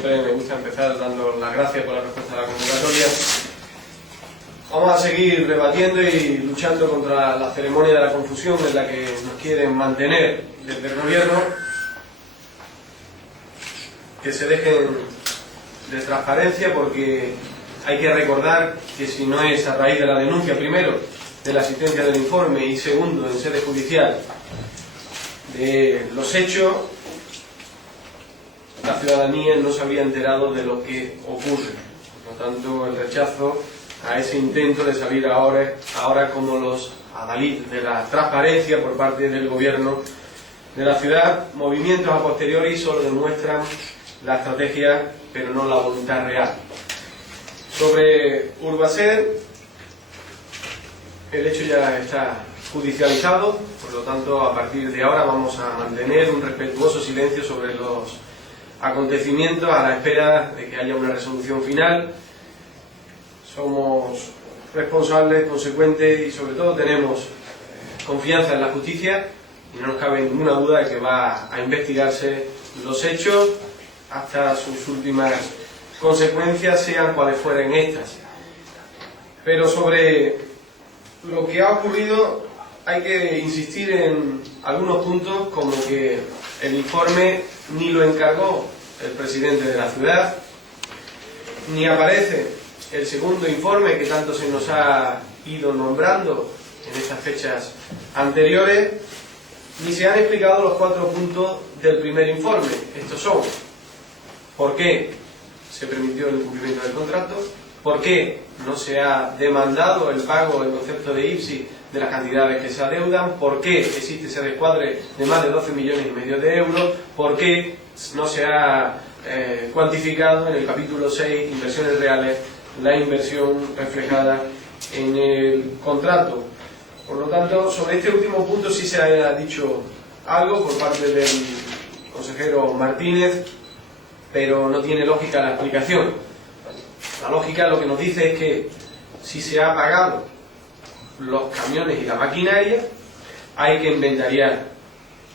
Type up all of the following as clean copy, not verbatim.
siempre me gusta empezar dando las gracias por la respuesta a la convocatoria. Vamos a seguir debatiendo y luchando contra la ceremonia de la confusión en la que nos quieren mantener desde el gobierno, que se dejen de transparencia, porque hay que recordar que si no es a raíz de la denuncia, primero, de la asistencia del informe y segundo, en sede judicial, de los hechos, la ciudadanía no se habría enterado de lo que ocurre. Por lo tanto, el rechazo a ese intento de salir ahora como los adalid de la transparencia por parte del gobierno de la ciudad. Movimientos a posteriori solo demuestran la estrategia, pero no la voluntad real. Sobre Urbaser, el hecho ya está judicializado, por lo tanto, a partir de ahora vamos a mantener un respetuoso silencio sobre los acontecimientos a la espera de que haya una resolución final. Somos responsables, consecuentes y sobre todo tenemos confianza en la justicia y no nos cabe ninguna duda de que va a investigarse los hechos hasta sus últimas consecuencias, sean cuales fueren estas. Pero sobre lo que ha ocurrido hay que insistir en algunos puntos, como que el informe ni lo encargó el presidente de la ciudad, ni aparece el segundo informe que tanto se nos ha ido nombrando en estas fechas anteriores, ni se han explicado los 4 puntos del primer informe. Estos son: ¿por qué se permitió el incumplimiento del contrato? ¿Por qué no se ha demandado el pago en concepto de IPSI de las cantidades que se adeudan? ¿Por qué existe ese descuadre de más de 12,5 millones de euros? ¿Por qué no se ha cuantificado en el capítulo 6, inversiones reales, la inversión reflejada en el contrato? Por lo tanto, sobre este último punto sí se ha dicho algo por parte del consejero Martínez, pero no tiene lógica la explicación. La lógica lo que nos dice es que si se ha pagado los camiones y la maquinaria, hay que inventariar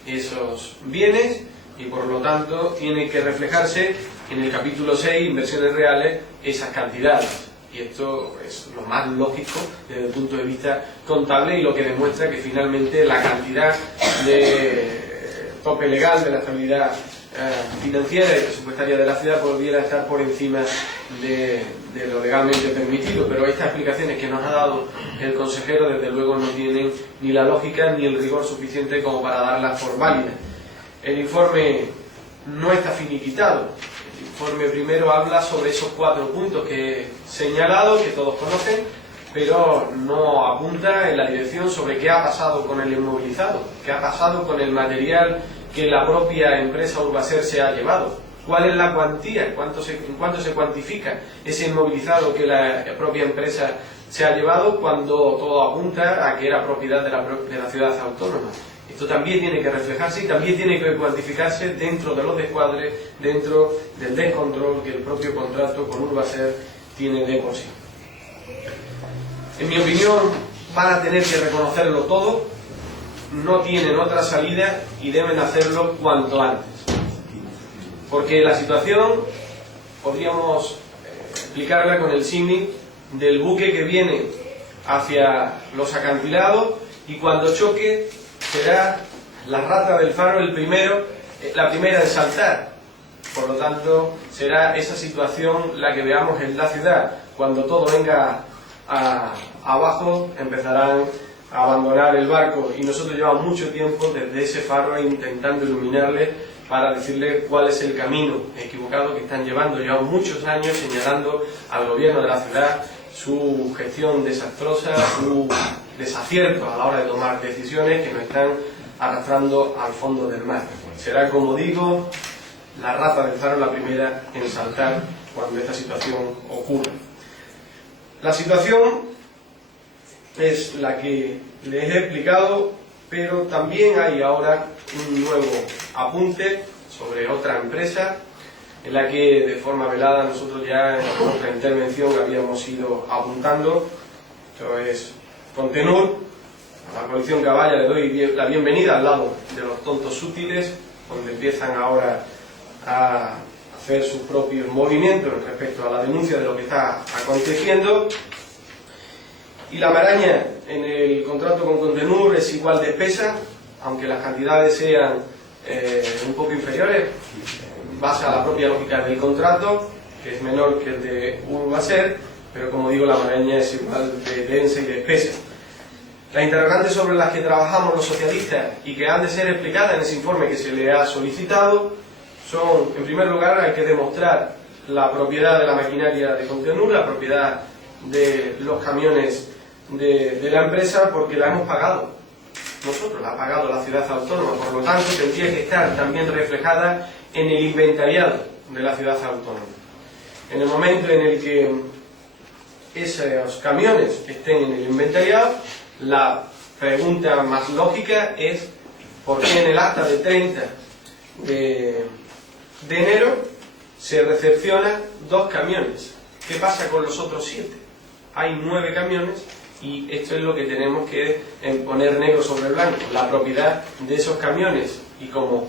esos bienes y por lo tanto tiene que reflejarse en el capítulo 6, inversiones reales, esas cantidades. Y esto es lo más lógico desde el punto de vista contable y lo que demuestra que finalmente la cantidad de tope legal de la estabilidad financiera y presupuestaria de la ciudad volviera a estar por encima de lo legalmente permitido. Pero estas explicaciones que nos ha dado el consejero desde luego no tienen ni la lógica ni el rigor suficiente como para darlas por válidas. El informe no está finiquitado. El informe primero habla sobre esos 4 puntos que he señalado, que todos conocen, pero no apunta en la dirección sobre qué ha pasado con el inmovilizado, qué ha pasado con el material que la propia empresa Urbaser se ha llevado. ¿Cuál es la cuantía? ¿En cuánto se cuantifica ese inmovilizado que la propia empresa se ha llevado, cuando todo apunta a que era propiedad de la ciudad autónoma? Esto también tiene que reflejarse y también tiene que cuantificarse dentro de los descuadres, dentro del descontrol que el propio contrato con Urbaser tiene de por sí. En mi opinión, van a tener que reconocerlo todo, no tienen otra salida y deben hacerlo cuanto antes. Porque la situación podríamos explicarla con el símil del buque que viene hacia los acantilados y cuando choque será la rata del faro la primera en saltar. Por lo tanto, será esa situación la que veamos en la ciudad. Cuando todo venga abajo, empezarán a abandonar el barco y nosotros llevamos mucho tiempo desde ese faro intentando iluminarles para decirles cuál es el camino equivocado que están llevando. Llevamos muchos años señalando al gobierno de la ciudad su gestión desastrosa, su desacierto a la hora de tomar decisiones que nos están arrastrando al fondo del mar. Será, como digo, la rata del faro la primera en saltar cuando esta situación ocurra. La situación es la que les he explicado, pero también hay ahora un nuevo apunte sobre otra empresa en la que de forma velada nosotros ya en otra intervención habíamos ido apuntando. Esto es Contenur. A la coalición Caballa le doy la bienvenida al lado de los tontos útiles, donde empiezan ahora a hacer sus propios movimientos respecto a la denuncia de lo que está aconteciendo. Y la maraña en el contrato con Contenur es igual de espesa, aunque las cantidades sean un poco inferiores, en base a la propia lógica del contrato, que es menor que el de Urbaser, pero como digo, la maraña es igual de densa y de espesa. Las interrogantes sobre las que trabajamos los socialistas y que han de ser explicadas en ese informe que se le ha solicitado son, en primer lugar, hay que demostrar la propiedad de la maquinaria de Contenur, la propiedad de los camiones de la empresa, porque la hemos pagado nosotros, la ha pagado la ciudad autónoma, por lo tanto tendría que estar también reflejada en el inventariado de la ciudad autónoma. En el momento en el que esos camiones estén en el inventariado, la pregunta más lógica es ¿por qué en el acta de 30 de enero se recepcionan 2 camiones? ¿Qué pasa con los otros 7? Hay 9 camiones y esto es lo que tenemos que poner negro sobre blanco, la propiedad de esos camiones, y como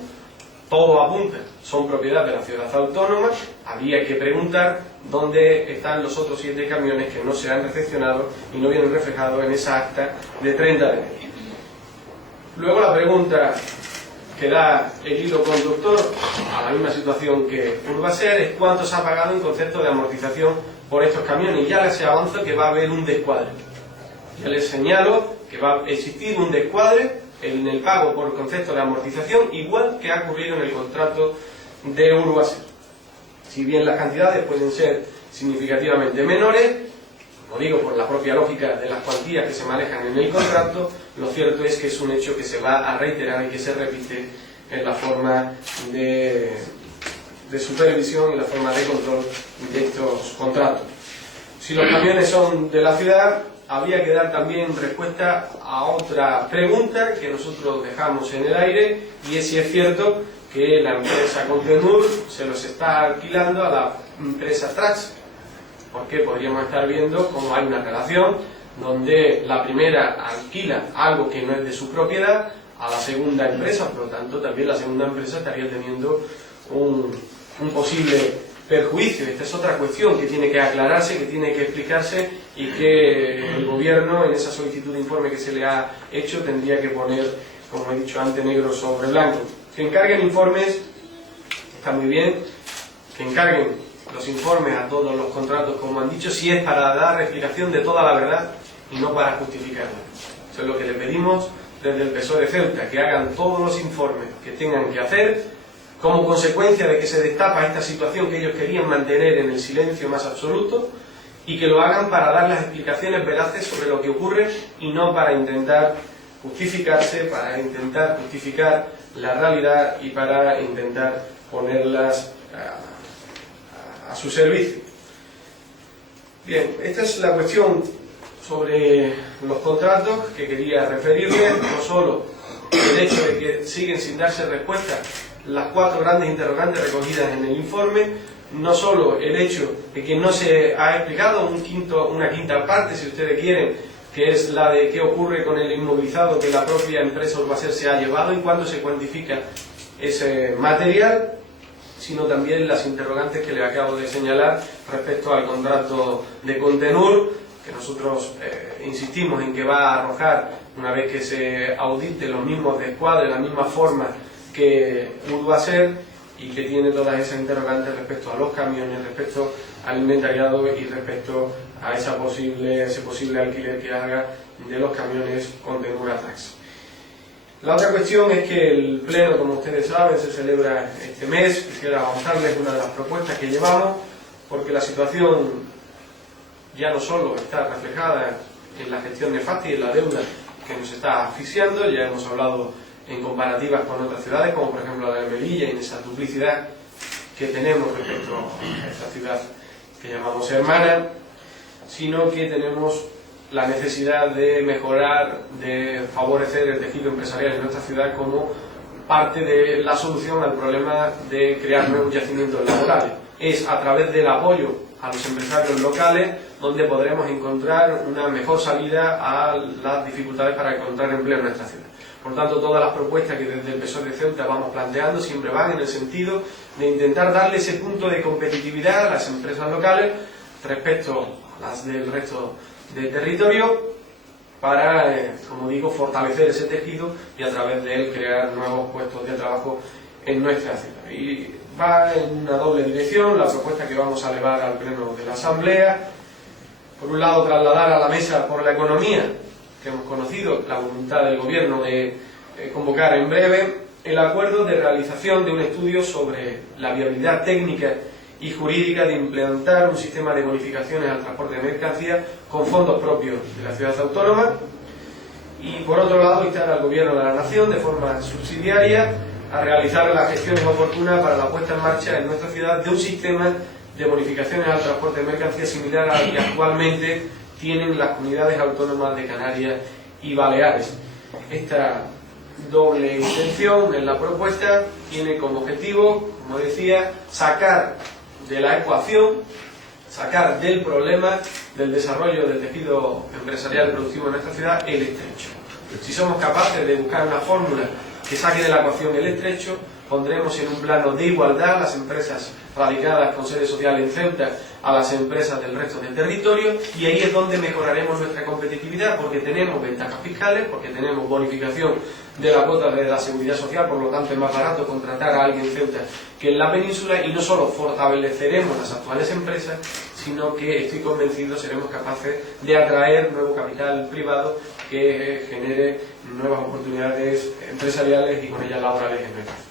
todo apunta, son propiedad de la ciudad autónoma, habría que preguntar dónde están los otros 7 camiones que no se han recepcionado y no vienen reflejados en esa acta de 30 de enero. Luego la pregunta que da el hilo conductor a la misma situación que Urbaser es cuánto se ha pagado en concepto de amortización por estos camiones. Y ya les avanzo que va a haber un descuadre. Ya les señalo que va a existir un descuadre en el pago por concepto de amortización, igual que ha ocurrido en el contrato de Urbaser. Si bien las cantidades pueden ser significativamente menores, como digo, por la propia lógica de las cuantías que se manejan en el contrato, lo cierto es que es un hecho que se va a reiterar y que se repite en la forma de supervisión y la forma de control de estos contratos. Si los camiones son de la ciudad, habría que dar también respuesta a otra pregunta que nosotros dejamos en el aire, y es si es cierto que la empresa Contenur se los está alquilando a la empresa Trax, porque podríamos estar viendo cómo hay una relación donde la primera alquila algo que no es de su propiedad a la segunda empresa, por lo tanto también la segunda empresa estaría teniendo un posible perjuicio. Esta es otra cuestión que tiene que aclararse, que tiene que explicarse, y que el gobierno en esa solicitud de informe que se le ha hecho tendría que poner, como he dicho antes, negro sobre blanco. Que encarguen informes, está muy bien, que encarguen los informes a todos los contratos, como han dicho, si es para dar explicación de toda la verdad y no para justificarla. Eso es lo que le pedimos desde el PSOE de Ceuta, que hagan todos los informes que tengan que hacer como consecuencia de que se destapa esta situación que ellos querían mantener en el silencio más absoluto, y que lo hagan para dar las explicaciones veraces sobre lo que ocurre y no para intentar justificarse, para intentar justificar la realidad y para intentar ponerlas a su servicio. Bien, esta es la cuestión sobre los contratos que quería referirles. No solo el hecho de que siguen sin darse respuesta las 4 grandes interrogantes recogidas en el informe, no solo el hecho de que no se ha explicado una quinta parte, si ustedes quieren, que es la de qué ocurre con el inmovilizado que la propia empresa Urbaser se ha llevado y cuándo se cuantifica ese material, sino también las interrogantes que le acabo de señalar respecto al contrato de Contenur, que nosotros insistimos en que va a arrojar, una vez que se audite, los mismos descuadres, la misma forma que Urbaser, y que tiene todas esas interrogantes respecto a los camiones, respecto al inventariado y respecto a ese posible alquiler que haga de los camiones Contenur a Trax. La otra cuestión es que el pleno, como ustedes saben, se celebra este mes. Quisiera avanzarles una de las propuestas que llevamos, porque la situación ya no solo está reflejada en la gestión nefasta y en la deuda que nos está asfixiando, ya hemos hablado en comparativas con otras ciudades, como por ejemplo la de Melilla, y en esa duplicidad que tenemos respecto a esta ciudad que llamamos hermana, sino que tenemos la necesidad de mejorar, de favorecer el tejido empresarial en nuestra ciudad como parte de la solución al problema de crear nuevos yacimientos laborales. Es a través del apoyo a los empresarios locales donde podremos encontrar una mejor salida a las dificultades para encontrar empleo en nuestra ciudad. Por tanto, todas las propuestas que desde el PSOE de Ceuta vamos planteando siempre van en el sentido de intentar darle ese punto de competitividad a las empresas locales respecto a las del resto del territorio para, como digo, fortalecer ese tejido y a través de él crear nuevos puestos de trabajo en nuestra ciudad. Y va en una doble dirección la propuesta que vamos a elevar al Pleno de la Asamblea. Por un lado, trasladar a la Mesa por la Economía, que hemos conocido la voluntad del Gobierno de convocar en breve el acuerdo de realización de un estudio sobre la viabilidad técnica y jurídica de implementar un sistema de bonificaciones al transporte de mercancías con fondos propios de la ciudad autónoma. Y por otro lado, instar al Gobierno de la Nación de forma subsidiaria a realizar las gestiones oportunas para la puesta en marcha en nuestra ciudad de un sistema de bonificaciones al transporte de mercancías similar al que actualmente tienen las comunidades autónomas de Canarias y Baleares. Esta doble intención en la propuesta tiene como objetivo, como decía, sacar de la ecuación, sacar del problema del desarrollo del tejido empresarial productivo en nuestra ciudad el estrecho. Si somos capaces de buscar una fórmula que saque de la ecuación el estrecho, pondremos en un plano de igualdad las empresas radicadas con sede social en Ceuta a las empresas del resto del territorio, y ahí es donde mejoraremos nuestra competitividad, porque tenemos ventajas fiscales, porque tenemos bonificación de la cuota de la seguridad social, por lo tanto es más barato contratar a alguien en Ceuta que en la península, y no solo fortaleceremos las actuales empresas, sino que estoy convencido seremos capaces de atraer nuevo capital privado que genere nuevas oportunidades empresariales y con ellas laborales en nuestra ciudad.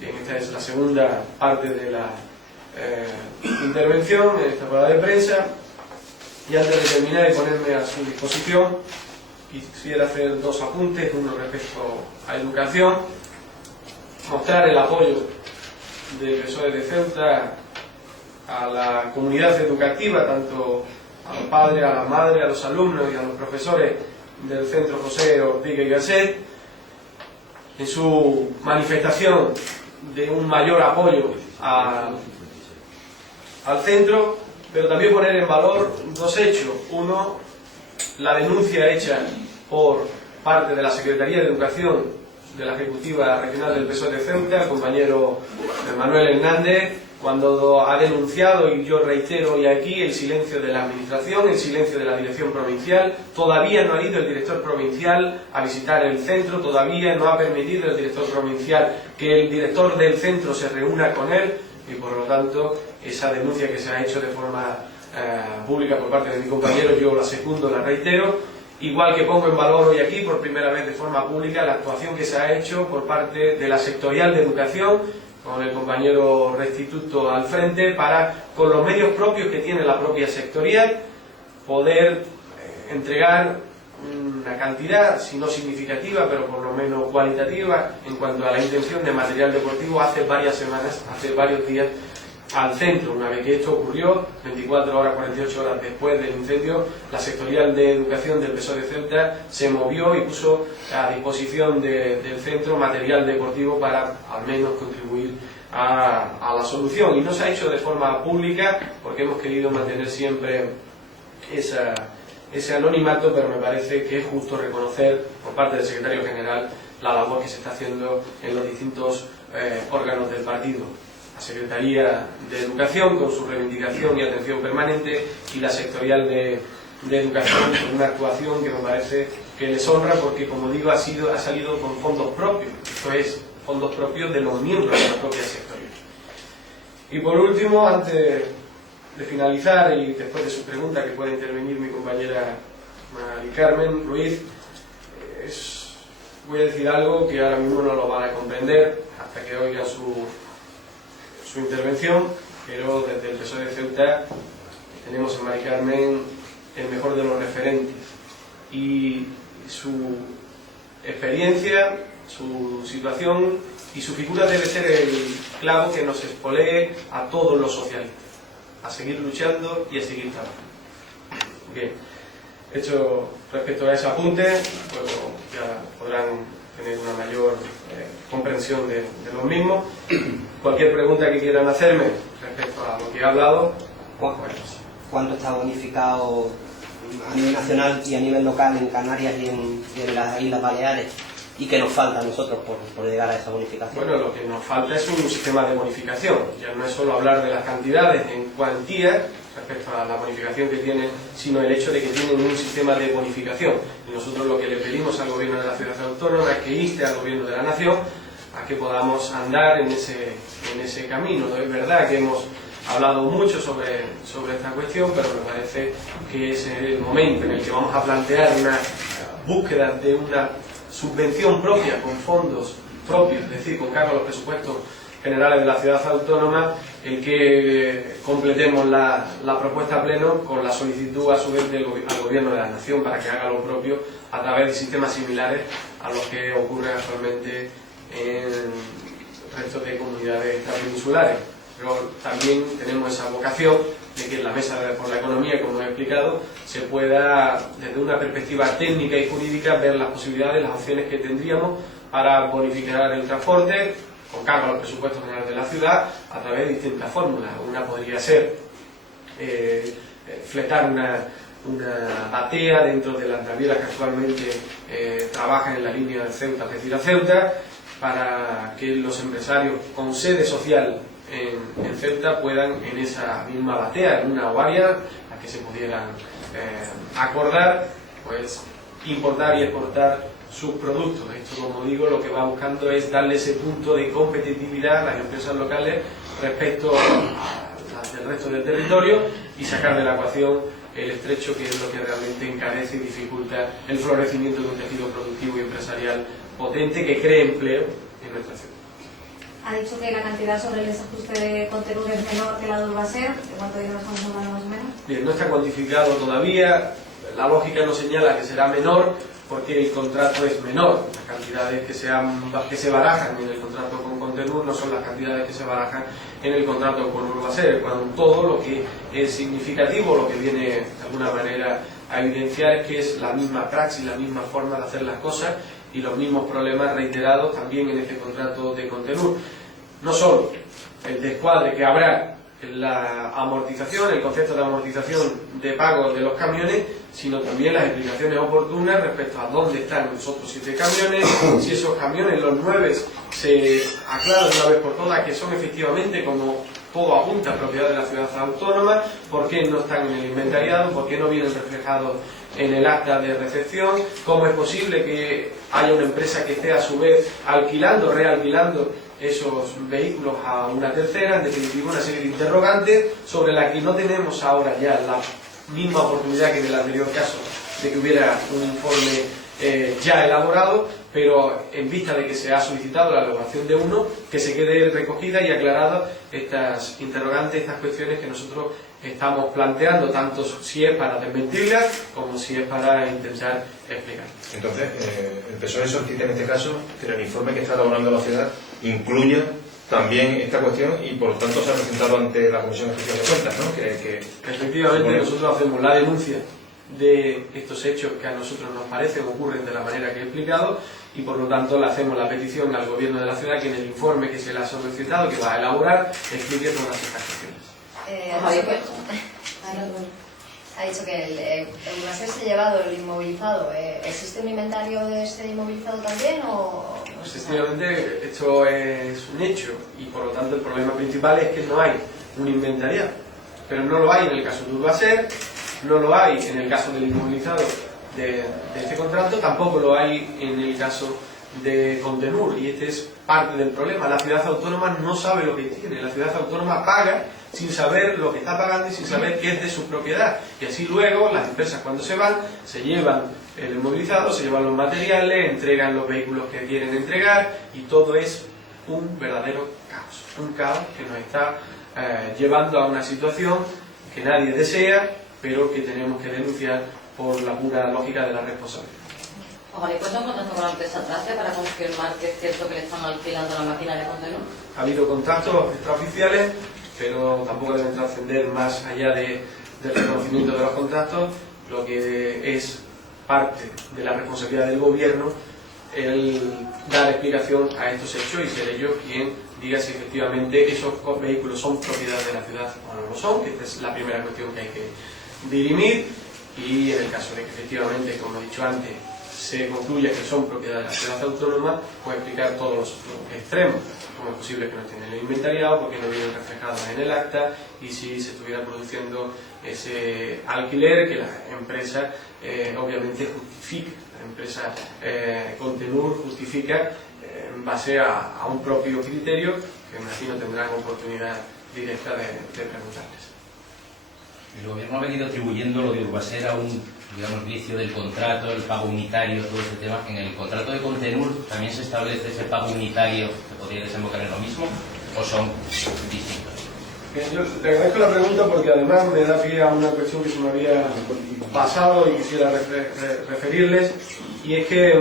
Bien, esta es la segunda parte de la intervención en esta rueda de prensa, y antes de terminar y ponerme a su disposición, quisiera hacer dos apuntes, uno respecto a educación, mostrar el apoyo del PSOE de Ceuta a la comunidad educativa, tanto a los padres, a las madres, a los alumnos y a los profesores del Centro José Ortega y Gasset, en su manifestación de un mayor apoyo al centro, pero también poner en valor dos hechos. Uno, la denuncia hecha por parte de la Secretaría de Educación de la Ejecutiva Regional del PSOE de Ceuta, el compañero Manuel Hernández, cuando ha denunciado, y yo reitero hoy aquí, el silencio de la Administración, el silencio de la Dirección Provincial. Todavía no ha ido el director provincial a visitar el centro, todavía no ha permitido el director provincial que el director del centro se reúna con él, y por lo tanto esa denuncia que se ha hecho de forma pública por parte de mi compañero, yo la secundo, la reitero. Igual que pongo en valor hoy aquí por primera vez de forma pública la actuación que se ha hecho por parte de la sectorial de educación, con el compañero Restituto al frente, para, con los medios propios que tiene la propia sectorial, poder entregar una cantidad, si no significativa, pero por lo menos cualitativa, en cuanto a la intención de material deportivo hace varias semanas, hace varios días, al centro. Una vez que esto ocurrió, 24 horas, 48 horas después del incendio, la sectorial de educación del PSOE de Ceuta se movió y puso a disposición del centro material deportivo para al menos contribuir a la solución. Y no se ha hecho de forma pública porque hemos querido mantener siempre ese anonimato, pero me parece que es justo reconocer por parte del secretario general la labor que se está haciendo en los distintos órganos del partido. La Secretaría de Educación con su reivindicación y atención permanente, y la sectorial de Educación con una actuación que me parece que les honra, porque, como digo, ha salido con fondos propios, esto es, fondos propios de los miembros de la propia sectorial. Y por último, antes de finalizar y después de su pregunta, que puede intervenir mi compañera Mari Carmen Ruiz, voy a decir algo que ahora mismo no lo van a comprender hasta que oigan su intervención, pero desde el PSOE de Ceuta tenemos en Mari Carmen el mejor de los referentes, y su experiencia, su situación y su figura debe ser el clavo que nos espolee a todos los socialistas a seguir luchando y a seguir trabajando. Bien, hecho respecto a ese apunte, luego ya podrán tener una mayor comprensión de lo mismo. Cualquier pregunta que quieran hacerme respecto a lo que he hablado, ¿Cuánto está bonificado a nivel nacional y a nivel local en Canarias y en las Islas Baleares? ¿Y qué nos falta a nosotros por llegar a esa bonificación? Bueno, lo que nos falta es un sistema de bonificación. Ya no es solo hablar de las cantidades en cuantía respecto a la bonificación que tienen, sino el hecho de que tienen un sistema de bonificación. Y nosotros lo que le pedimos al Gobierno de la Ciudad Autónoma es que inste al Gobierno de la Nación a que podamos andar en ese camino. Es verdad que hemos hablado mucho sobre esta cuestión, pero me parece que es el momento en el que vamos a plantear una búsqueda de una subvención propia con fondos propios, es decir, con cargo a los presupuestos generales de la ciudad autónoma, el que completemos la propuesta pleno con la solicitud a su vez al Gobierno de la Nación para que haga lo propio a través de sistemas similares a los que ocurren actualmente en el resto de comunidades extrapeninsulares. Pero también tenemos esa vocación de que en la Mesa por la Economía, como he explicado, se pueda, desde una perspectiva técnica y jurídica, ver las posibilidades, las opciones que tendríamos para bonificar el transporte con cargo a los presupuestos generales de la ciudad a través de distintas fórmulas. Una podría ser fletar una batea dentro de las navieras que actualmente trabajan en la línea de Ceuta, Algeciras-Ceuta, para que los empresarios con sede social en Ceuta puedan en esa misma batea, en una o varias, a que se pudieran acordar, pues importar y exportar sus productos. Esto, como digo, lo que va buscando es darle ese punto de competitividad a las empresas locales respecto al resto del territorio y sacar de la ecuación el estrecho, que es lo que realmente encarece y dificulta el florecimiento de un tejido productivo y empresarial potente que cree empleo en nuestra ciudad. Ha dicho que la cantidad sobre el desajuste de Contenur es menor que la de Urbaser. ¿De cuánto dinero estamos hablando más o menos? Bien, no está cuantificado todavía. La lógica nos señala que será menor porque el contrato es menor. Las cantidades que se barajan en el contrato con Contenur no son las cantidades que se barajan en el contrato con Urbaser. Con todo, lo que es significativo, lo que viene de alguna manera a evidenciar es que es la misma praxis, la misma forma de hacer las cosas y los mismos problemas reiterados también en este contrato de Contenur. No solo el descuadre que habrá en la amortización, el concepto de amortización de pago de los camiones, sino también las explicaciones oportunas respecto a dónde están los otros 7 camiones, si esos camiones, los 9, se aclaran de una vez por todas que son efectivamente, como todo apunta, propiedad de la ciudad autónoma, por qué no están en el inventariado, por qué no vienen reflejados en el acta de recepción, cómo es posible que haya una empresa que esté a su vez alquilando, realquilando esos vehículos a una tercera. En definitiva, una serie de interrogantes sobre la que no tenemos ahora ya la misma oportunidad que en el anterior caso de que hubiera un informe ya elaborado, pero en vista de que se ha solicitado la elaboración de uno, que se quede recogida y aclarada estas interrogantes, estas cuestiones que nosotros estamos planteando, tanto si es para desmentirlas como si es para intentar explicar. Entonces, el PSOE solicita en este caso que en el informe que está elaborando la ciudad incluya también esta cuestión y por lo tanto se ha presentado ante la Comisión Especial de Cuentas, ¿no? Efectivamente, nosotros hacemos la denuncia de estos hechos que a nosotros nos parecen ocurren de la manera que he explicado y por lo tanto le hacemos la petición al Gobierno de la ciudad que en el informe que se le ha solicitado, que va a elaborar, explique todas estas cuestiones. Ha dicho que el Urbaser se ha llevado el inmovilizado. ¿Existe un inventario de este inmovilizado también o...? Efectivamente, esto es un hecho y por lo tanto el problema principal es que no hay un inventariado, pero no lo hay en el caso de Urbaser, no lo hay en el caso del inmovilizado de este contrato, tampoco lo hay en el caso de Contenur, y este es parte del problema. La ciudad autónoma no sabe lo que tiene, la ciudad autónoma paga sin saber lo que está pagando y sin saber que es de su propiedad, y así luego las empresas, cuando se van, se llevan el inmovilizado, se llevan los materiales, entregan los vehículos que quieren entregar y todo es un verdadero caos, un caos que nos está llevando a una situación que nadie desea, pero que tenemos que denunciar por la pura lógica de la responsabilidad. Ojalá, ¿y cuánto contacto con la empresa Tracia para confirmar que es cierto que le están alquilando la máquina de Contenur? Ha habido contactos extraoficiales, pero tampoco deben trascender más allá del reconocimiento de los contactos. Lo que es parte de la responsabilidad del Gobierno el dar explicación a estos hechos y ser ellos quien diga si efectivamente esos vehículos son propiedad de la ciudad o no lo son, que esta es la primera cuestión que hay que dirimir, y en el caso de que efectivamente, como he dicho antes, se concluya que son propiedad de la ciudad autónoma, pues explicar todos los extremos, cómo es posible que no estén en el inventariado, por qué no vienen reflejados en el acta, y si se estuviera produciendo ese alquiler que la empresa obviamente justifica, la empresa Contenur justifica en base a un propio criterio que me imagino tendrán oportunidad directa de preguntarles. El gobierno ha venido atribuyendo lo de Urbaser a un, digamos, vicio del contrato, el pago unitario, todo ese tema. En el contrato de Contenur también se establece ese pago unitario que podría desembocar en lo mismo, o son distintos. Bien, yo le agradezco la pregunta porque además me da pie a una cuestión que se me había pasado y quisiera referirles, y es que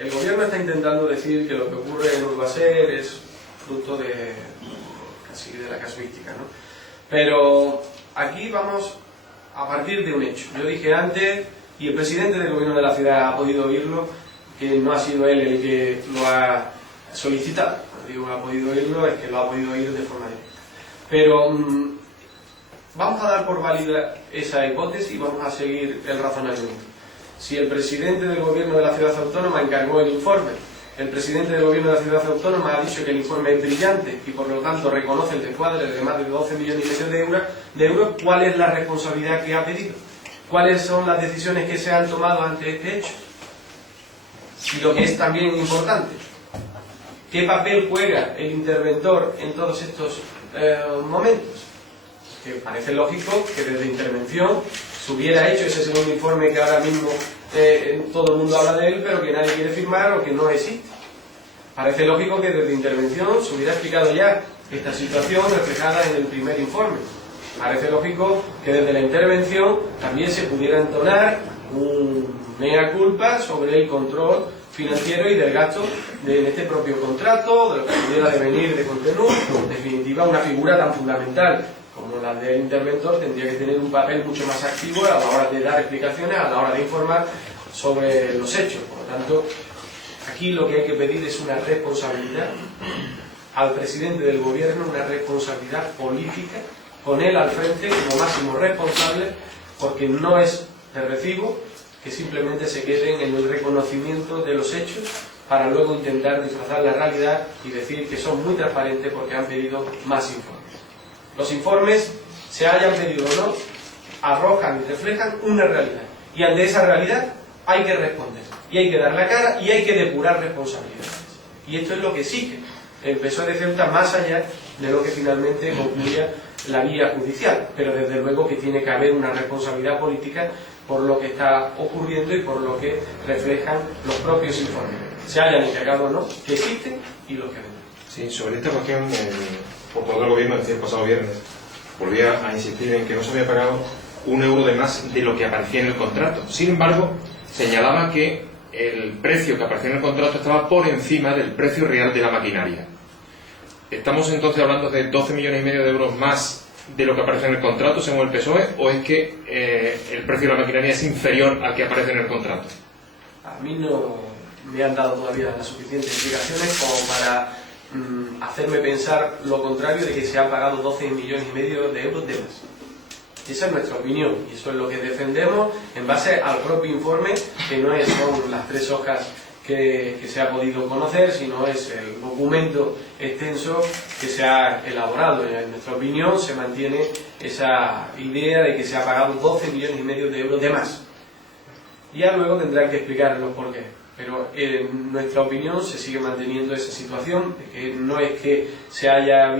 el gobierno está intentando decir que lo que ocurre en Urbaser es fruto casi de la casuística, ¿no? Pero aquí vamos a partir de un hecho. Yo dije antes, y el presidente del gobierno de la ciudad ha podido oírlo, que no ha sido él el que lo ha solicitado. Cuando digo ha podido oírlo, es que lo ha podido oír de forma directa. Pero vamos a dar por válida esa hipótesis y vamos a seguir el razonamiento. Si el presidente del gobierno de la ciudad autónoma encargó el informe, el presidente del gobierno de la ciudad autónoma ha dicho que el informe es brillante y por lo tanto reconoce el descuadre de más de 12,5 millones de euros, ¿cuál es la responsabilidad que ha pedido? ¿Cuáles son las decisiones que se han tomado ante este hecho? Y lo que es también importante, ¿qué papel juega el interventor en todos estos momentos? Que parece lógico que desde intervención se hubiera hecho ese segundo informe que ahora mismo todo el mundo habla de él, pero que nadie quiere firmar o que no existe. Parece lógico que desde intervención se hubiera explicado ya esta situación reflejada en el primer informe. Parece lógico que desde la intervención también se pudiera entonar un mea culpa sobre el control financiero y del gasto de este propio contrato, de lo que pudiera devenir de Contenur. En definitiva, una figura tan fundamental como la del interventor tendría que tener un papel mucho más activo a la hora de dar explicaciones, a la hora de informar sobre los hechos. Por lo tanto, aquí lo que hay que pedir es una responsabilidad al presidente del gobierno, una responsabilidad política, con él al frente como máximo responsable, porque no es de recibo que simplemente se queden en el reconocimiento de los hechos para luego intentar disfrazar la realidad y decir que son muy transparentes porque han pedido más informes. Los informes, se hayan pedido o no, arrojan y reflejan una realidad. Y ante esa realidad hay que responder. Y hay que dar la cara y hay que depurar responsabilidades. Y esto es lo que exige el PSOE de Ceuta, más allá de lo que finalmente concluya la vía judicial. Pero desde luego que tiene que haber una responsabilidad política por lo que está ocurriendo y por lo que reflejan los propios informes. Se hayan encargado o no, que existen y los que vendrán. Sí, sobre esta cuestión, por todo el gobierno, decía el pasado viernes, volvía a insistir en que no se había pagado un euro de más de lo que aparecía en el contrato. Sin embargo, señalaba que el precio que aparecía en el contrato estaba por encima del precio real de la maquinaria. ¿Estamos entonces hablando de 12,5 millones de euros más de lo que aparece en el contrato, según el PSOE, o es que el precio de la maquinaria es inferior al que aparece en el contrato? A mí no me han dado todavía las suficientes explicaciones como para hacerme pensar lo contrario de que se han pagado 12,5 millones de euros de más. Esa es nuestra opinión y eso es lo que defendemos en base al propio informe, que no son las 3 hojas que se ha podido conocer, sino es el documento extenso que se ha elaborado. En nuestra opinión se mantiene esa idea de que se ha pagado 12,5 millones de euros de más. Ya luego tendrán que explicar los porqués, pero en nuestra opinión se sigue manteniendo esa situación, de que no es que haya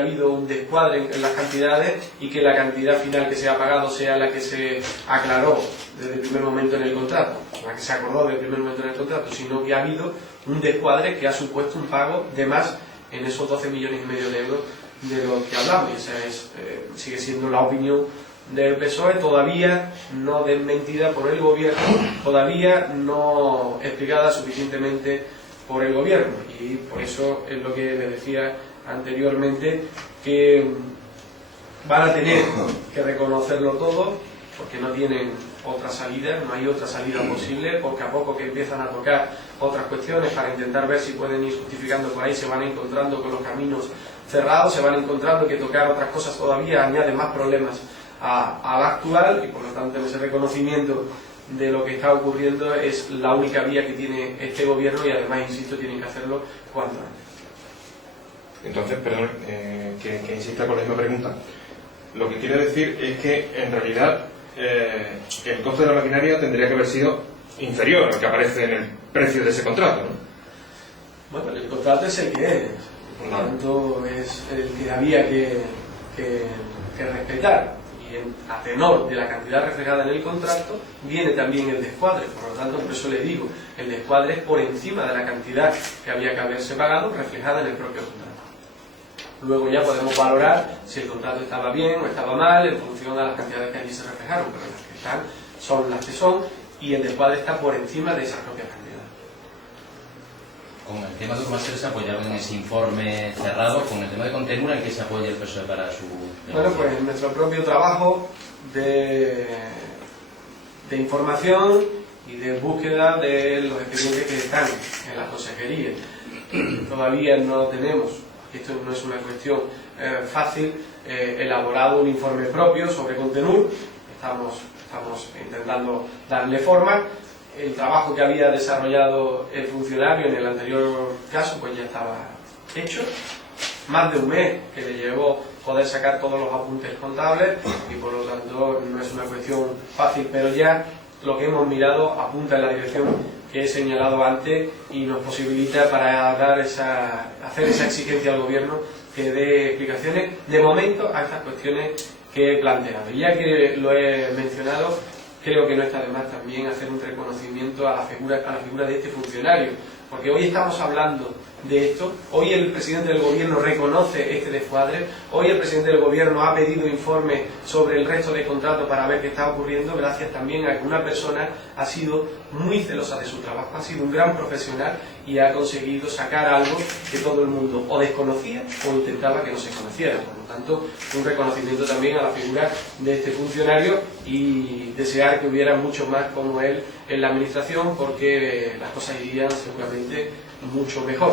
habido un descuadre en las cantidades y que la cantidad final que se ha pagado sea la que se aclaró desde el primer momento en el contrato, la que se acordó desde el primer momento en el contrato, sino que ha habido un descuadre que ha supuesto un pago de más en esos 12,5 millones de euros de los que hablamos. Y esa sigue siendo la opinión del PSOE, todavía no desmentida por el gobierno, todavía no explicada suficientemente por el gobierno, y por eso es lo que le decía anteriormente, que van a tener que reconocerlo todo, porque no tienen otra salida, no hay otra salida posible, porque a poco que empiezan a tocar otras cuestiones para intentar ver si pueden ir justificando por ahí, se van encontrando con los caminos cerrados, se van encontrando que tocar otras cosas todavía añade más problemas al actual, y por lo tanto en ese reconocimiento de lo que está ocurriendo es la única vía que tiene este gobierno y además, insisto, tienen que hacerlo cuanto antes. Entonces, perdón, que insista con la misma pregunta. Lo que quiere decir es que, en realidad, el coste de la maquinaria tendría que haber sido inferior al que aparece en el precio de ese contrato, ¿no? Bueno, el contrato es el que es, por lo tanto es el que había que respetar, y a tenor de la cantidad reflejada en el contrato viene también el descuadre, por lo tanto, por eso le digo, el descuadre es por encima de la cantidad que había que haberse pagado reflejada en el propio contrato. Luego ya podemos valorar si el contrato estaba bien o estaba mal en función de las cantidades que allí se reflejaron, pero las que están son las que son, y el descuadre está por encima de esa propia cantidad. Con el tema de Urbaser se apoyaron en ese informe cerrado. Con el tema de Contenura, ¿en qué se apoya el PSOE para su...? Bueno, pues en nuestro propio trabajo de información y de búsqueda de los expedientes que están en la consejería. Todavía no tenemos, esto no es una cuestión fácil, elaborado un informe propio sobre Contenur. Estamos intentando darle forma. El trabajo que había desarrollado el funcionario en el anterior caso pues ya estaba hecho. Más de un mes que le llevó poder sacar todos los apuntes contables y por lo tanto no es una cuestión fácil, pero ya lo que hemos mirado apunta en la dirección que he señalado antes y nos posibilita para hacer esa exigencia al gobierno que dé explicaciones de momento a estas cuestiones que he planteado. Y ya que lo he mencionado, creo que no está de más también hacer un reconocimiento a la figura de este funcionario, porque hoy estamos hablando de esto, hoy el presidente del gobierno reconoce este descuadre, hoy el presidente del gobierno ha pedido informe sobre el resto de contratos para ver qué está ocurriendo, gracias también a que una persona ha sido muy celosa de su trabajo, ha sido un gran profesional y ha conseguido sacar algo que todo el mundo o desconocía o intentaba que no se conociera. Por lo tanto, un reconocimiento también a la figura de este funcionario y desear que hubiera mucho más como él en la administración, porque las cosas irían seguramente mucho mejor.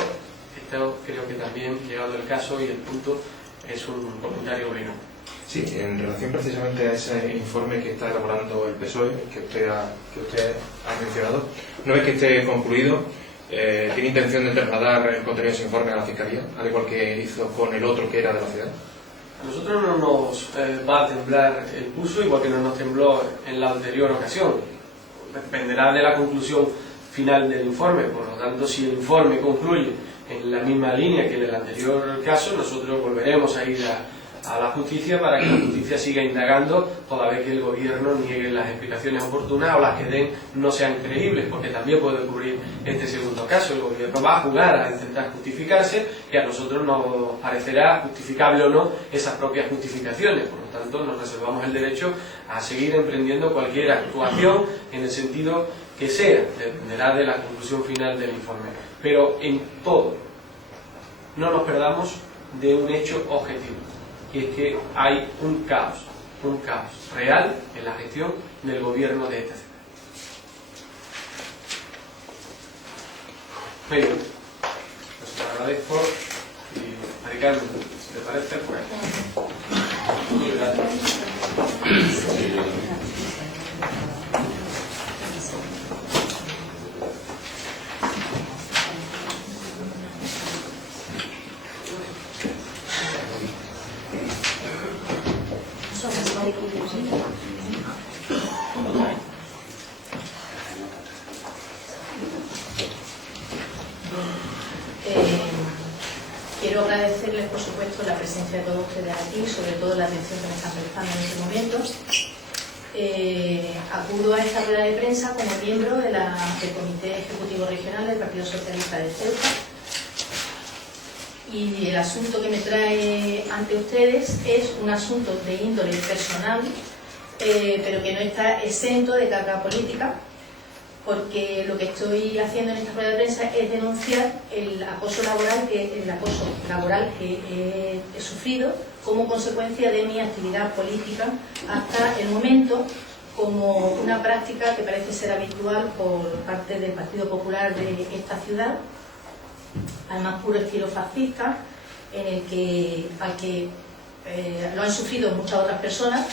Esto creo que también, llegado el caso y el punto, es un comentario obligado. Sí, en relación precisamente a ese informe que está elaborando el PSOE, que usted ha mencionado, una vez que esté concluido, ¿tiene intención de trasladar el contenido de ese informe a la Fiscalía, al igual que hizo con el otro que era de la ciudad? A nosotros no nos va a temblar el pulso, igual que no nos tembló en la anterior ocasión. Dependerá de la conclusión final del informe, por lo tanto, si el informe concluye en la misma línea que en el anterior caso, nosotros volveremos a ir a la justicia para que la justicia siga indagando toda vez que el gobierno niegue las explicaciones oportunas o las que den no sean creíbles, porque también puede ocurrir este segundo caso. El gobierno va a jugar a intentar justificarse y a nosotros nos parecerá justificable o no esas propias justificaciones. Por lo tanto, nos reservamos el derecho a seguir emprendiendo cualquier actuación en el sentido que sea, dependerá de la conclusión final del informe. Pero en todo, no nos perdamos de un hecho objetivo, y es que hay un caos real en la gestión del gobierno de esta ciudad. Muy bien, pues te agradezco y Maricarmen, si te parece, pues muy gracias. Quiero agradecerles, por supuesto, la presencia de todos ustedes aquí, sobre todo la atención que me están prestando en este momento. Acudo a esta rueda de prensa como miembro del Comité Ejecutivo Regional del Partido Socialista de Ceuta. Y el asunto que me trae ante ustedes es un asunto de índole personal, pero que no está exento de carga política, porque lo que estoy haciendo en esta rueda de prensa es denunciar el acoso laboral que he sufrido como consecuencia de mi actividad política hasta el momento, como una práctica que parece ser habitual por parte del Partido Popular de esta ciudad, al más puro estilo fascista, al que lo han sufrido muchas otras personas,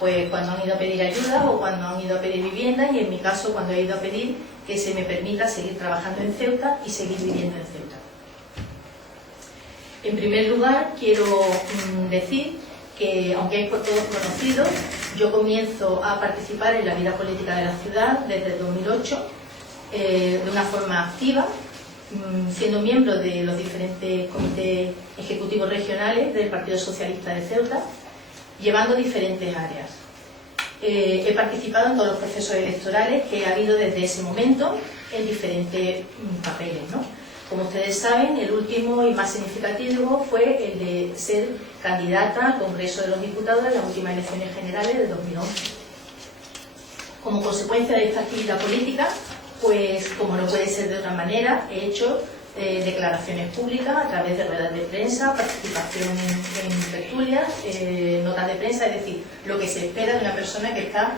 pues cuando han ido a pedir ayuda o cuando han ido a pedir vivienda, y en mi caso cuando he ido a pedir que se me permita seguir trabajando en Ceuta y seguir viviendo en Ceuta. En primer lugar, quiero decir que, aunque es por todos conocido, yo comienzo a participar en la vida política de la ciudad desde el 2008 de una forma activa, siendo miembro de los diferentes comités ejecutivos regionales del Partido Socialista de Ceuta, llevando diferentes áreas. He participado en todos los procesos electorales que ha habido desde ese momento en diferentes papeles, ¿no? Como ustedes saben, el último y más significativo fue el de ser candidata al Congreso de los Diputados en las últimas elecciones generales de 2011. Como consecuencia de esta actividad política, pues como no puede ser de otra manera, he hecho declaraciones públicas a través de ruedas de prensa, participación en tertulias, notas de prensa, es decir, lo que se espera de una persona que está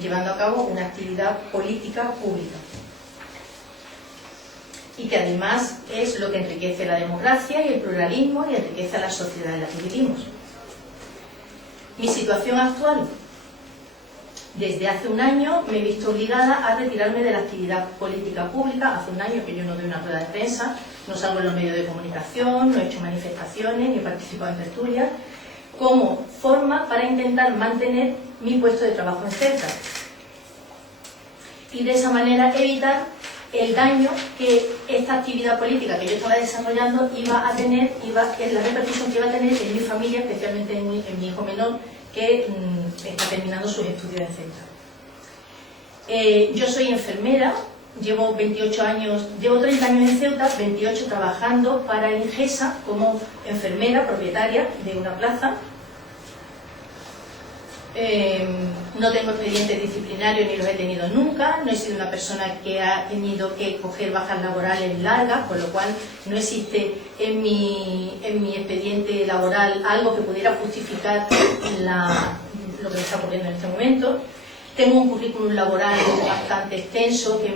llevando a cabo una actividad política pública. Y que además es lo que enriquece la democracia y el pluralismo y enriquece a la sociedad en la que vivimos. Mi situación actual: desde hace un año me he visto obligada a retirarme de la actividad política pública. Hace un año que yo no doy una rueda de prensa, no salgo en los medios de comunicación, no he hecho manifestaciones, ni he participado en tertulias, como forma para intentar mantener mi puesto de trabajo en Ceuta. Y de esa manera evitar el daño que esta actividad política que yo estaba desarrollando iba a tener, la repercusión que iba a tener en mi familia, especialmente en mi hijo menor, que está terminando sus estudios en Ceuta. Yo soy enfermera, llevo 30 años en Ceuta, 28 trabajando para Ingesa como enfermera propietaria de una plaza. No tengo expedientes disciplinarios ni los he tenido nunca, no he sido una persona que ha tenido que coger bajas laborales largas, con lo cual no existe en mi expediente laboral algo que pudiera justificar lo que me está ocurriendo en este momento. Tengo un currículum laboral bastante extenso, que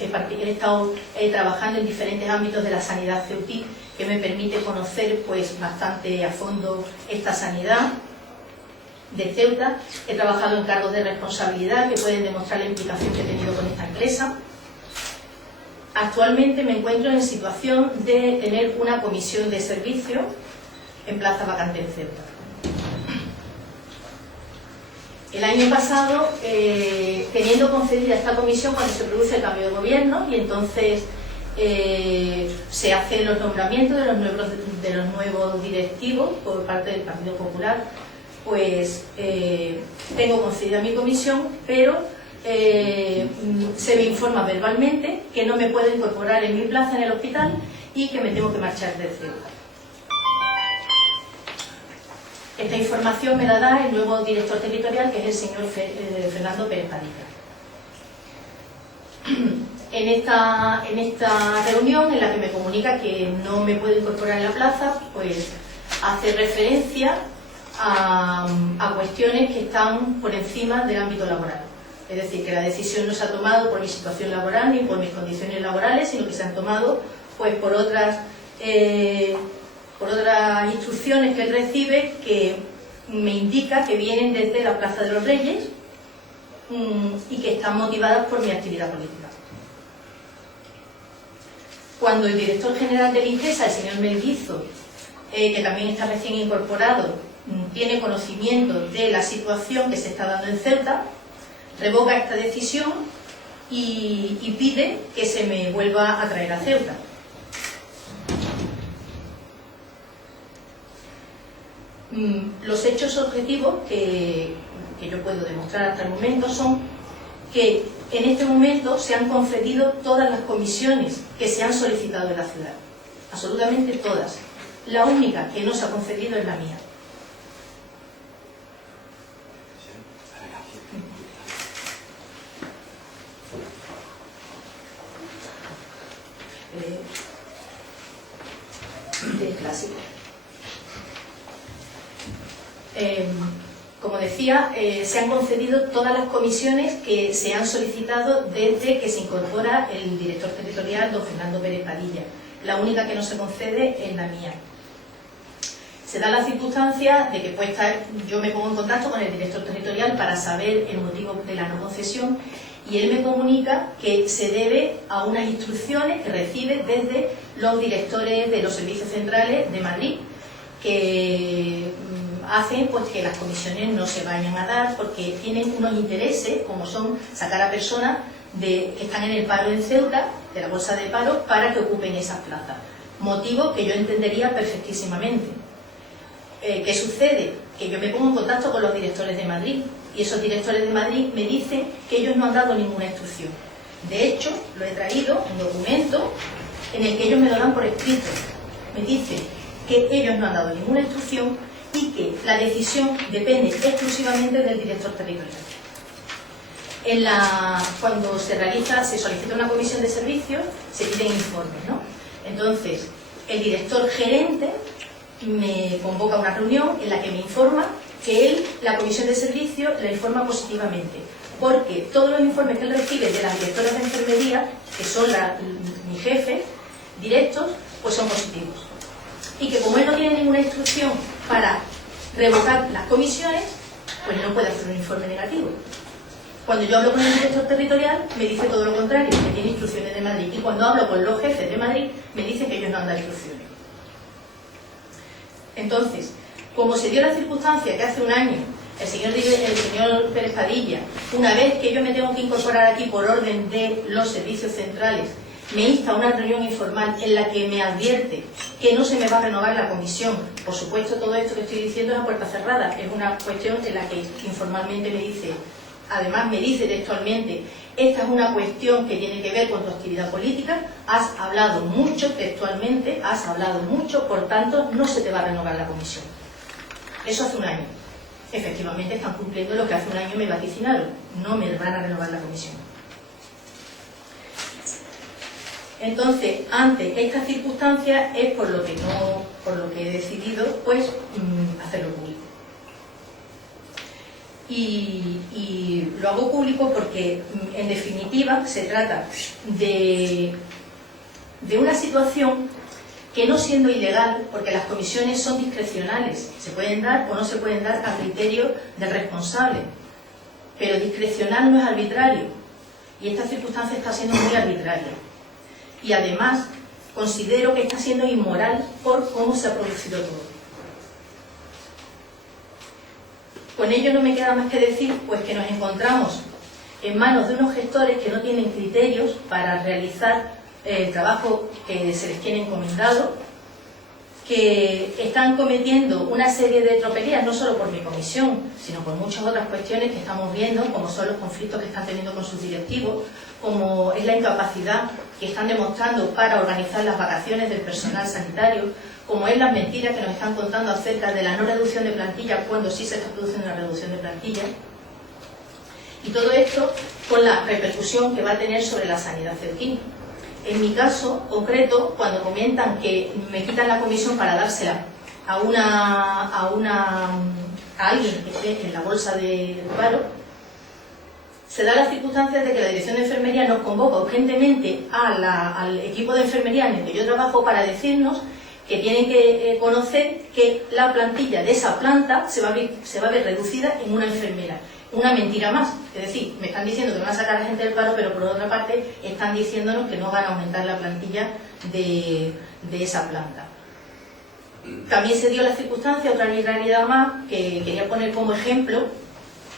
he estado trabajando en diferentes ámbitos de la sanidad ceutí, que me permite conocer pues bastante a fondo esta sanidad de Ceuta. He trabajado en cargos de responsabilidad que pueden demostrar la implicación que he tenido con esta empresa. Actualmente me encuentro en situación de tener una comisión de servicio en plaza vacante en Ceuta. El año pasado, teniendo concedida esta comisión, cuando se produce el cambio de gobierno y entonces se hacen los nombramientos de los nuevos directivos por parte del Partido Popular, pues tengo concedida mi comisión, pero se me informa verbalmente que no me puedo incorporar en mi plaza en el hospital y que me tengo que marchar de Ceuta. Esta información me la da el nuevo director territorial, que es el señor Fernando Pérez Padilla. En esta reunión, en la que me comunica que no me puedo incorporar en la plaza, pues hace referencia a cuestiones que están por encima del ámbito laboral. Es decir, que la decisión no se ha tomado por mi situación laboral ni por mis condiciones laborales, sino que se han tomado pues por otras instrucciones que él recibe, que me indica que vienen desde la Plaza de los Reyes y que están motivadas por mi actividad política. Cuando el director general de Ingesa, el señor Melguizo, que también está recién incorporado, tiene conocimiento de la situación que se está dando en Ceuta, revoca esta decisión y pide que se me vuelva a traer a Ceuta. Los hechos objetivos que yo puedo demostrar hasta el momento son que en este momento se han concedido todas las comisiones que se han solicitado en la ciudad, absolutamente todas. La única que no se ha concedido es la mía. De clásico. Como decía, se han concedido todas las comisiones que se han solicitado desde que se incorpora el director territorial, don Fernando Pérez Padilla. La única que no se concede es la mía. Se da la circunstancia de que puede estar, yo me pongo en contacto con el director territorial para saber el motivo de la no concesión y él me comunica que se debe a unas instrucciones que recibe desde los directores de los servicios centrales de Madrid, que hacen pues que las comisiones no se vayan a dar porque tienen unos intereses, como son sacar a personas que están en el paro en Ceuta, de la bolsa de paro, para que ocupen esas plazas. Motivo que yo entendería perfectísimamente. ¿Qué sucede? Que yo me pongo en contacto con los directores de Madrid y esos directores de Madrid me dicen que ellos no han dado ninguna instrucción. De hecho, lo he traído, un documento en el que ellos me lo dan por escrito. Me dicen que ellos no han dado ninguna instrucción y que la decisión depende exclusivamente del director territorial. Cuando se solicita una comisión de servicios, se piden informes, ¿no? Entonces, el director gerente me convoca a una reunión en la que me informa que él, la comisión de servicios, la informa positivamente, porque todos los informes que él recibe de las directoras de enfermería, que son mis jefes directos, pues son positivos. Y que como él no tiene ninguna instrucción para revocar las comisiones, pues no puede hacer un informe negativo. Cuando yo hablo con el director territorial, me dice todo lo contrario, que tiene instrucciones de Madrid. Y cuando hablo con los jefes de Madrid, me dicen que ellos no han dado instrucciones. Entonces, como se dio la circunstancia que hace un año el señor Pérez Padilla, una vez que yo me tengo que incorporar aquí por orden de los servicios centrales, me insta a una reunión informal en la que me advierte que no se me va a renovar la comisión. Por supuesto, todo esto que estoy diciendo es a puerta cerrada, es una cuestión en la que informalmente me dice, además me dice textualmente, esta es una cuestión que tiene que ver con tu actividad política, has hablado mucho, textualmente, has hablado mucho, por tanto no se te va a renovar la comisión. Eso hace un año. Efectivamente están cumpliendo lo que hace un año me vaticinaron, no me van a renovar la comisión. Entonces, ante estas circunstancias es por lo que he decidido pues hacerlo público. Y lo hago público porque, en definitiva, se trata de una situación que, no siendo ilegal, porque las comisiones son discrecionales, se pueden dar o no se pueden dar a criterio del responsable, pero discrecional no es arbitrario, y esta circunstancia está siendo muy arbitraria. Y además, considero que está siendo inmoral por cómo se ha producido todo. Con ello no me queda más que decir pues que nos encontramos en manos de unos gestores que no tienen criterios para realizar el trabajo que se les tiene encomendado, que están cometiendo una serie de tropelías, no solo por mi comisión, sino por muchas otras cuestiones que estamos viendo, como son los conflictos que están teniendo con sus directivos, como es la incapacidad que están demostrando para organizar las vacaciones del personal sanitario, como es las mentiras que nos están contando acerca de la no reducción de plantilla cuando sí se está produciendo una reducción de plantilla. Y todo esto con la repercusión que va a tener sobre la sanidad ceutina. En mi caso concreto, cuando comentan que me quitan la comisión para dársela a alguien que esté en la bolsa de paro, se da la circunstancia de que la Dirección de Enfermería nos convoca urgentemente al equipo de enfermería en el que yo trabajo para decirnos que tienen que conocer que la plantilla de esa planta se va a ver reducida en una enfermera. Una mentira más. Es decir, me están diciendo que van a sacar a la gente del paro, pero por otra parte están diciéndonos que no van a aumentar la plantilla de esa planta. También se dio la circunstancia, otra arbitrariedad más, que quería poner como ejemplo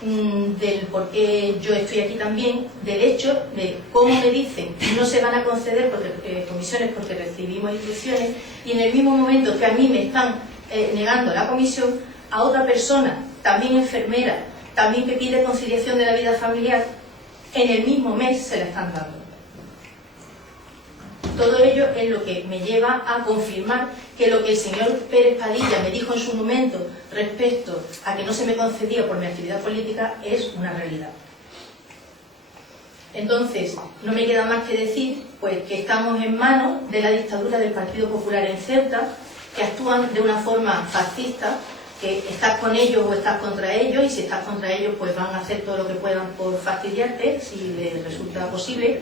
del por qué yo estoy aquí también, del hecho de cómo me dicen no se van a conceder comisiones porque recibimos instrucciones, y en el mismo momento que a mí me están negando la comisión, a otra persona, también enfermera, también que pide conciliación de la vida familiar, en el mismo mes se la están dando. Todo ello es lo que me lleva a confirmar que lo que el señor Pérez Padilla me dijo en su momento respecto a que no se me concedía por mi actividad política es una realidad. Entonces, no me queda más que decir pues, que estamos en manos de la dictadura del Partido Popular en Ceuta, que actúan de una forma fascista, que estás con ellos o estás contra ellos, y si estás contra ellos pues van a hacer todo lo que puedan por fastidiarte, si les resulta posible,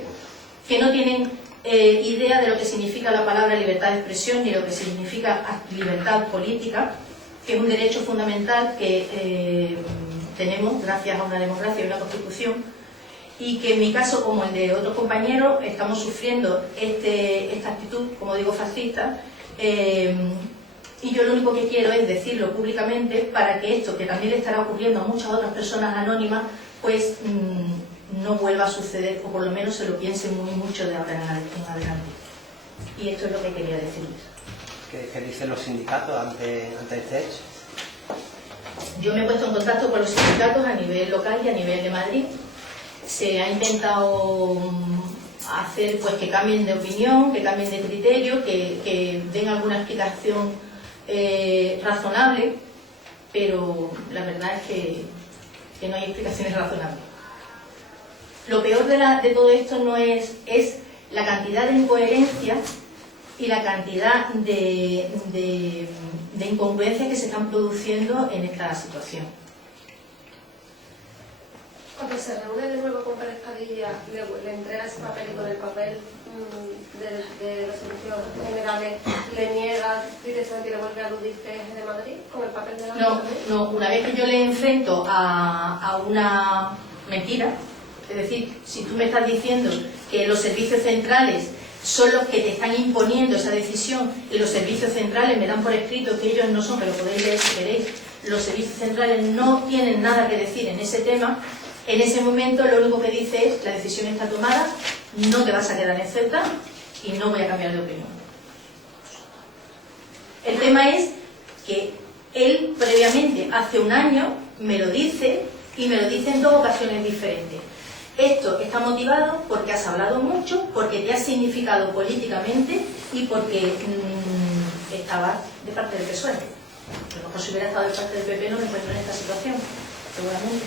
que no tienen idea de lo que significa la palabra libertad de expresión ni lo que significa libertad política, que es un derecho fundamental que tenemos gracias a una democracia y una constitución, y que en mi caso, como el de otros compañeros, estamos sufriendo esta actitud, como digo, fascista, y yo lo único que quiero es decirlo públicamente para que esto, que también le estará ocurriendo a muchas otras personas anónimas, pues no vuelva a suceder, o por lo menos se lo piense mucho de ahora en adelante. Y esto es lo que quería decirles. ¿Qué dicen los sindicatos ante este hecho? Yo me he puesto en contacto con los sindicatos a nivel local y a nivel de Madrid. Se ha intentado hacer pues que cambien de opinión, que cambien de criterio, que den alguna explicación razonable, pero la verdad es que no hay explicaciones razonables. Lo peor de todo esto no es la cantidad de incoherencia y la cantidad de incongruencias que se están produciendo en esta situación. Cuando se reúne de nuevo con Pérez Padilla, le entrega ese papel y con el papel de los servicios generales le niega directamente y le vuelve a aludir que es de Madrid, con el papel de la No, una vez que yo le enfrento a una mentira, es decir, si tú me estás diciendo que los servicios centrales son los que te están imponiendo esa decisión y los servicios centrales me dan por escrito que ellos no son, que lo podéis leer si queréis, los servicios centrales no tienen nada que decir en ese tema, en ese momento lo único que dice es: la decisión está tomada, no te vas a quedar en Ceuta y no voy a cambiar de opinión. El tema es que él previamente, hace un año, me lo dice, y me lo dice en dos ocasiones diferentes. Esto está motivado porque has hablado mucho, porque te has significado políticamente y porque estabas de parte del PSOE. A lo mejor si hubiera estado de parte del PP no me encuentro en esta situación, seguramente.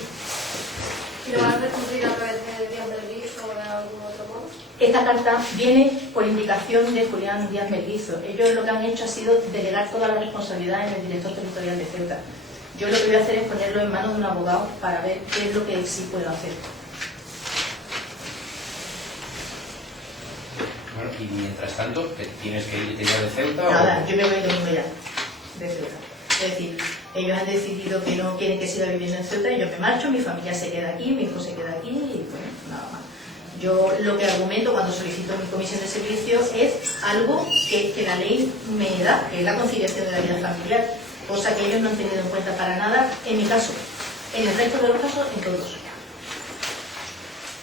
¿Y lo vas a recurrir a través de Díaz Melguizo o de algún otro modo? Esta carta viene por indicación de Julián Díaz Melguizo. Ellos lo que han hecho ha sido delegar toda la responsabilidad en el director territorial de Ceuta. Yo lo que voy a hacer es ponerlo en manos de un abogado para ver qué es lo que sí puedo hacer. Bueno, y mientras tanto, ¿tienes que irte ya de Ceuta? Nada, o... yo me voy el domingo ya, de Ceuta. Es decir, ellos han decidido que no quieren que siga viviendo en Ceuta y yo me marcho, mi familia se queda aquí, mi hijo se queda aquí y bueno, nada más. Yo lo que argumento cuando solicito mi comisión de servicios es algo que la ley me da, que es la conciliación de la vida familiar, cosa que ellos no han tenido en cuenta para nada en mi caso. En el resto de los casos, en todos.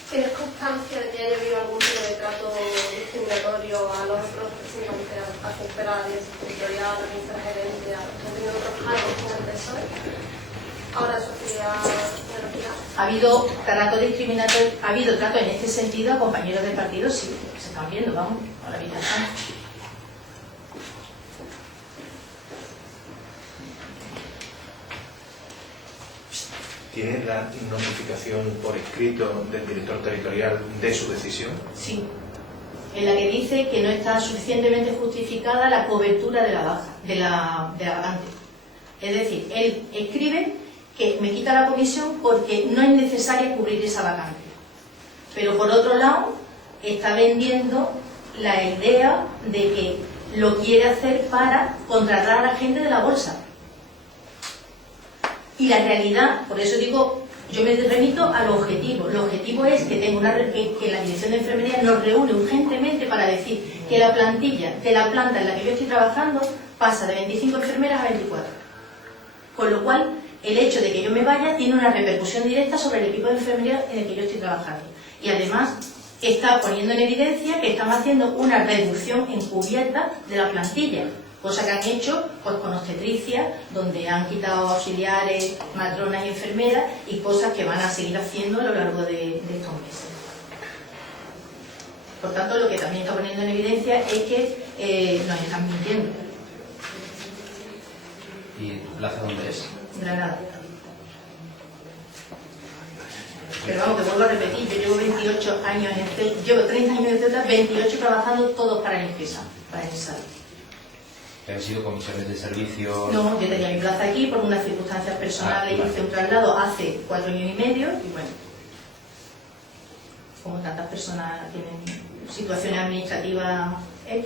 ¿Tienes constancia de que haya habido algún tipo de trato discriminatorio a los otros representantes, a Ceuta, a la Dirección Territorial, a la Ministra Gerente, a los que han tenido otros cargos con el PSOE? Ahora eso sería velocidad. Ha habido trato discriminatorio, ha habido trato en este sentido a compañeros del partido, sí, que se están viendo, vamos, a la vida están. ¿Tiene la notificación por escrito del director territorial de su decisión? Sí, en la que dice que no está suficientemente justificada la cobertura de la baja, de la vacante. Es decir, él escribe que me quita la comisión porque no es necesaria cubrir esa vacante. Pero por otro lado, está vendiendo la idea de que lo quiere hacer para contratar a la gente de la bolsa. Y la realidad, por eso digo, yo me remito al objetivo. El objetivo es que que la Dirección de Enfermería nos reúne urgentemente para decir que la plantilla de la planta en la que yo estoy trabajando pasa de 25 enfermeras a 24. Con lo cual, el hecho de que yo me vaya tiene una repercusión directa sobre el equipo de enfermería en el que yo estoy trabajando. Y además, está poniendo en evidencia que están haciendo una reducción encubierta de la plantilla. Cosa que han hecho pues, con obstetricia, donde han quitado auxiliares, matronas y enfermeras, y cosas que van a seguir haciendo a lo largo de estos meses. Por tanto, lo que también está poniendo en evidencia es que nos están mintiendo. ¿Y tu plaza dónde es? Granada. Pero vamos, que vuelvo a repetir, yo llevo 28 años en Ceuta, llevo 30 años en Ceuta, 28 trabajando todos para limpieza, para el SAL. ¿Han sido comisiones de servicio? No, yo tenía mi plaza aquí por unas circunstancias personales, vale. Hice un traslado hace 4 años y medio y bueno, como tantas personas tienen situaciones administrativas X.